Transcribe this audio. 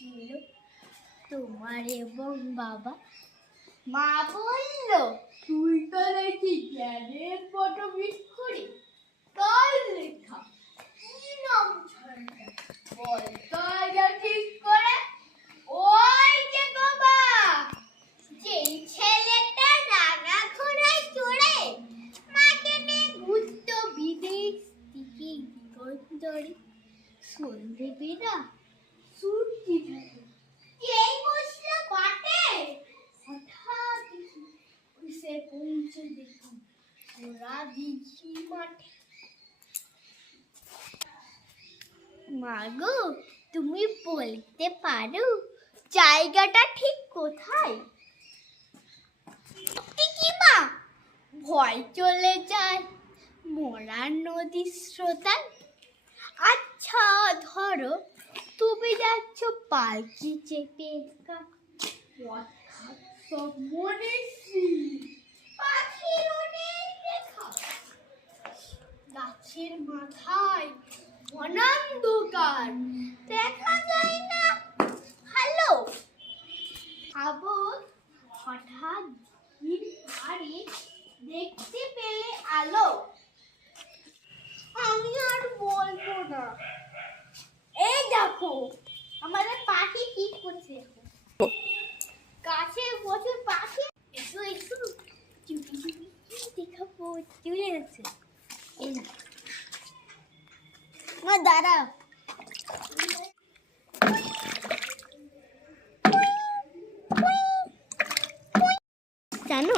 ছিল তোমার এবং বাবা। মা বলল, তুই তো নাকি জ্ঞানের পটবৃক্ষরে। তাই লেখা কি নাম ছাড়া বল তাইটা ঠিক করে। ওই যে বাবা, যেই ছেলেটা রাঙা ঘোড়ায় চড়ে মাকে নিয়ে ঘুরতো বিদেশ থেকে দিগন্তরে, সন্ধে বেলা সূর্যি ঢালে এই বসলো বাটে, হঠাৎ এসে পৌঁছে দেখুন ওরা দিঘি মাঠে। মাগো, তুমি বলতে পারো জায়গাটা ঠিক কোথায়? কি মা, ভয় চলে যায় মরা নদীর স্রোতায়। আচ্ছা ধরো তুমি যাচ্ছ পালকি চেপে, সব মনে পাখির অনেক দেখা, গাছের মাথায় অনন্তকার দেখা যায় না ভালো। ভাবো হঠাৎ ধীর পারে দেখতে পেলে আলো। আমি আর বলবো না। এই দেখো আমাদের পাখি কি করছে, গাছে প্রচুর পাখি। এসো এসো, চুপি চুপি দেখাবো, চলে যাচ্ছে। এই না মা, দাঁড়াও। জানো